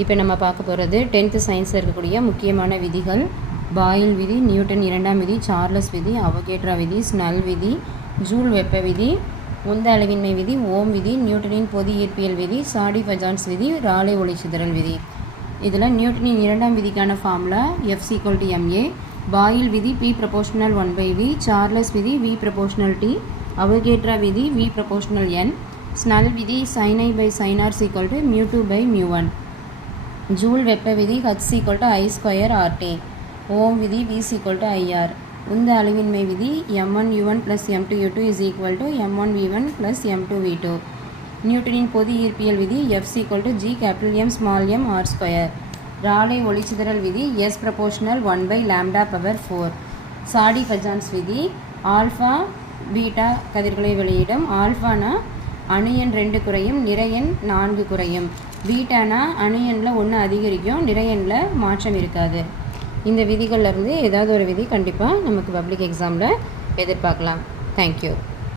இப்போ நம்ம பார்க்க போகிறது 10th சயின்ஸில் இருக்கக்கூடிய முக்கியமான விதிகள். பாயில் விதி, நியூட்டன் இரண்டாம் விதி, சார்லஸ் விதி, அவகேட்ரா விதி, ஸ்னல் விதி, ஜூல் வெப்ப விதி, உந்த அளவின்மை விதி, ஓம் விதி, நியூட்டனின் பொது ஈர்ப்பியல் விதி, சாடி-ஃபஜான்ஸ் விதி, ராலே ஒளிச்சிதறல் விதி. இதில் நியூட்டனின் இரண்டாம் விதிக்கான ஃபார்முலா F=ma, பாயில் விதி P∝ 1/v, சார்லஸ் விதி V∝t, அவகேட்ரா விதி V∝n, ஸ்னல் விதி sin I/sin r =μ2/μ1, ஜூல் வெப்ப விதி H=I²RT, ஓம் விதி V=IR, உந்த அளவின்மை விதி m1u1 + m2u2 = m1v1 + m2v2, நியூட்டனின் பொது ஈர்ப்பியல் விதி F=G∝m r², ராலே ஒளிச்சிதறல் விதி S∝1/λ⁴, சாடி-ஃபஜான்ஸ் விதி ஆல்ஃபா பீட்டா கதிர்களை வெளியிடும். ஆல்ஃபானா அணு எண் 2 குறையும், நிறை எண் 4 குறையும். பீட்டானா அணு எண்ணில் 1 அதிகரிக்கும், நிறை எண்ணில் மாற்றம் இருக்காது. இந்த விதிகள்லேருந்து ஏதாவது ஒரு விதி கண்டிப்பாக நமக்கு பப்ளிக் எக்ஸாமில் எதிர்பார்க்கலாம். தேங்க்யூ.